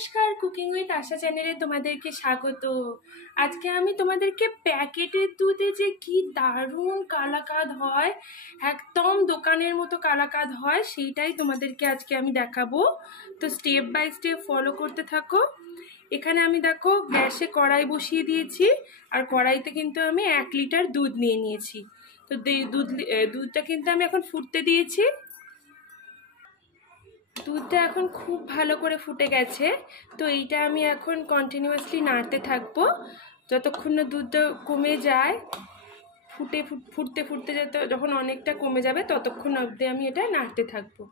নমস্কার, cooking with আশা চ্যানেলে তোমাদেরকে স্বাগত। আজকে আমি তোমাদেরকে প্যাকেটের দুধে যে কি দারুণ কালাকাদ হয়, একদম দোকানের মতো কালাকাদ হয়, সেইটাই তোমাদেরকে আজকে আমি দেখাবো। তো স্টেপ বাই স্টেপ ফলো করতে থাকো। এখানে আমি দেখো গ্যাসে কড়াই বসিয়ে দিয়েছি, আর কড়াইতে কিন্তু আমি 1 লিটার দুধ নিয়ে নিয়েছি। তো দুধটা কিন্তু আমি এখন ফুটতে দিয়েছি। দুধটা এখন খুব ভালো করে ফুটে গেছে। তো এইটা আমি এখন কন্টিনিউয়াসলি নাড়তে থাকবো যতক্ষণ না দুধটা কমে যায়। ফুটতে ফুটতে যখন অনেকটা কমে যাবে ততক্ষণ অবধি আমি এটা নাড়তে থাকবো।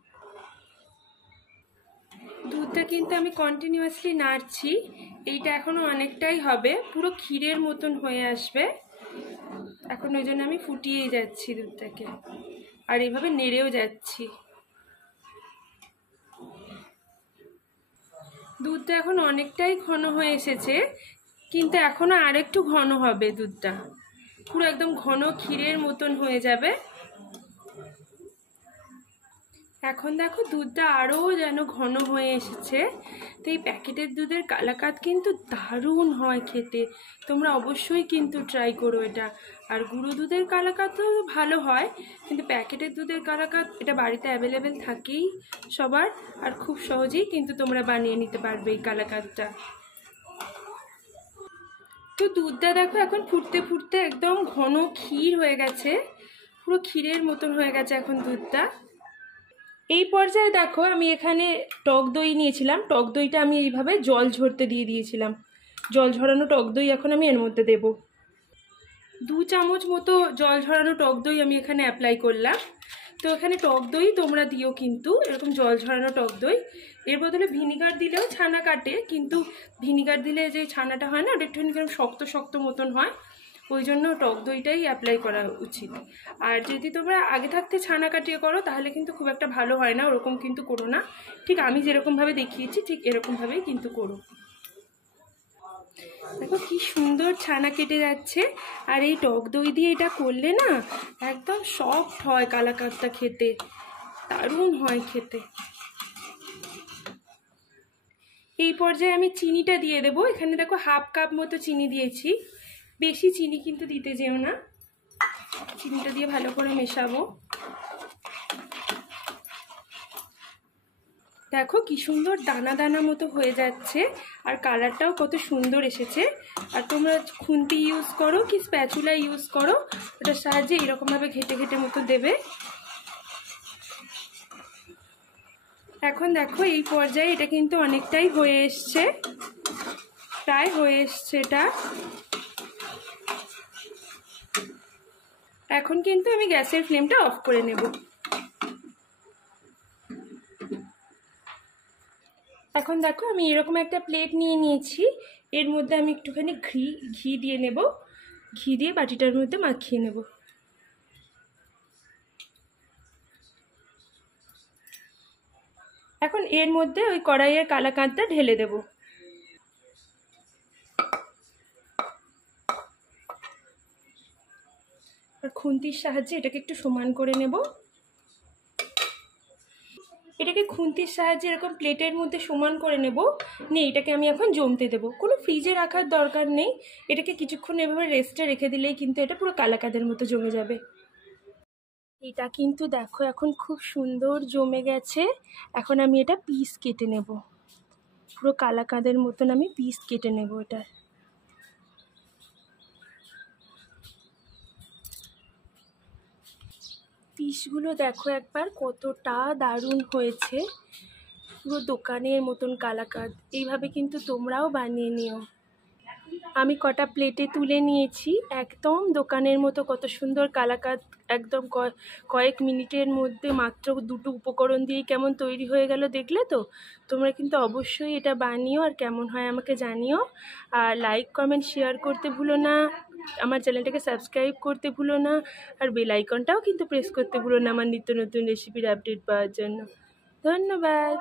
দুধটা কিন্তু আমি কন্টিনিউয়াসলি নাড়ছি। এইটা এখনো অনেকটাই হবে, পুরো ক্ষীরের মতন হয়ে আসবে। এখন ওই জন্য আমি ফুটিয়েই যাচ্ছি দুধটাকে, আর এইভাবে নেড়েও যাচ্ছি। দুধটা এখন অনেকটাই ঘন হয়ে এসেছে, কিন্তু এখনো আরেকটু ঘন হবে। দুধটা পুরো একদম ঘন ক্ষীরের মতন হয়ে যাবে। এখন দেখো দুধটা আরও যেন ঘন হয়ে এসেছে। তো এই প্যাকেটের দুধের কালাকাদ কিন্তু দারুণ হয় খেতে, তোমরা অবশ্যই কিন্তু ট্রাই করো এটা। আর গুঁড়ো দুধের কালাকাদও ভালো হয়, কিন্তু প্যাকেটের দুধের কালাকাদ এটা বাড়িতে অ্যাভেলেবেল থাকেই সবার, আর খুব সহজেই কিন্তু তোমরা বানিয়ে নিতে পারবে এই কালাকাদটা। তো দুধটা দেখো এখন ফুটতে ফুটতে একদম ঘন ক্ষীর হয়ে গেছে, পুরো ক্ষীরের মতন হয়ে গেছে এখন দুধটা। এই পর্যায়ে দেখো আমি এখানে টক দই নিয়েছিলাম, টক দইটা আমি এইভাবে জল ঝরতে দিয়ে দিয়েছিলাম। জল ঝরানো টক দই এখন আমি এর মধ্যে দেব। 2 চামচ মতো জল ঝরানো টক দই আমি এখানে অ্যাপ্লাই করলাম। তো এখানে টক দই তোমরা দিও কিন্তু এরকম জল ঝরানো টক দই। এর বদলে ভিনিগার দিলেও ছানা কাটে, কিন্তু ভিনিগার দিলে যে ছানাটা হয় না, ওটা একটুখানি শক্ত শক্ত মতন হয়, ওই জন্য টক দইটাই অ্যাপ্লাই করা উচিত। আর যদি তোমরা আগে থাকতে ছানা কাটিয়ে করো তাহলে কিন্তু খুব একটা ভালো হয় না, ওরকম কিন্তু করো না। ঠিক আমি যেরকমভাবে দেখিয়েছি ঠিক এরকমভাবেই কিন্তু করো। দেখো কি সুন্দর ছানা কেটে যাচ্ছে। আর এই টক দই দিয়ে এটা করলে না একদম সফট হয় কালাকাদটা, খেতে দারুণ হয় খেতে। এই পর্যায়ে আমি চিনিটা দিয়ে দেবো। এখানে দেখো 1/2 কাপ মতো চিনি দিয়েছি, বেশি চিনি কিন্তু দিতে যেও না। চিনিটা দিয়ে ভালো করে মেশাবো। দেখো কি সুন্দর দানা দানা মতো হয়ে যাচ্ছে, আর কালারটাও কত সুন্দর এসেছে। আর তোমরা খুন্তি ইউজ করো কি স্প্যাচুলা ইউজ করো, ওটার সাহায্যে এরকমভাবে ঘেটে ঘেটে মতো দেবে। এখন দেখো এই পর্যায়ে এটা কিন্তু অনেকটাই হয়ে এসছে, প্রায় হয়ে এসছে এটা। এখন কিন্তু আমি গ্যাসের ফ্লেমটা অফ করে নেব। এখন দেখো আমি এরকম একটা প্লেট নিয়ে নিয়েছি, এর মধ্যে আমি একটুখানি ঘি দিয়ে নেব। ঘি দিয়ে বাটিটার মধ্যে মাখিয়ে নেব। এখন এর মধ্যে ওই কড়াইয়ের কালাকাঁদটা ঢেলে দেব। আর খুন্তির সাহায্যে এটাকে একটু সমান করে নেব। এটাকে খুন্তির সাহায্যে এরকম প্লেটের মধ্যে সমান করে নেব, নিয়ে এটাকে আমি এখন জমতে দেব। কোনো ফ্রিজে রাখার দরকার নেই, এটাকে কিছুক্ষণ এভাবে রেস্টে রেখে দিলেই কিন্তু এটা পুরো কালাকাঁদের মতো জমে যাবে। এটা কিন্তু দেখো এখন খুব সুন্দর জমে গেছে। এখন আমি এটা পিস কেটে নেব, পুরো কালাকাঁদের মতন আমি পিস কেটে নেব এটা। পিসগুলো দেখো একবার কতটা দারুণ হয়েছে, পুরো দোকানের মতন কালাকাঁদ। এইভাবে কিন্তু তোমরাও বানিয়ে নিও। আমি কটা প্লেটে তুলে নিয়েছি, একদম দোকানের মতো কত সুন্দর কালাকাঁদ, একদম কয়েক মিনিটের মধ্যে মাত্র 2টো উপকরণ দিয়েই কেমন তৈরি হয়ে গেল, দেখলে তো? তোমরা কিন্তু অবশ্যই এটা বানিও, আর কেমন হয় আমাকে জানিও। আর লাইক কমেন্ট শেয়ার করতে ভুলো না, আমার চ্যানেলটাকে সাবস্ক্রাইব করতে ভুলো না, আর বেল আইকনটাও কিন্তু প্রেস করতে ভুলো না আমার নিত্য নতুন রেসিপির আপডেট পাওয়ার জন্য। ধন্যবাদ।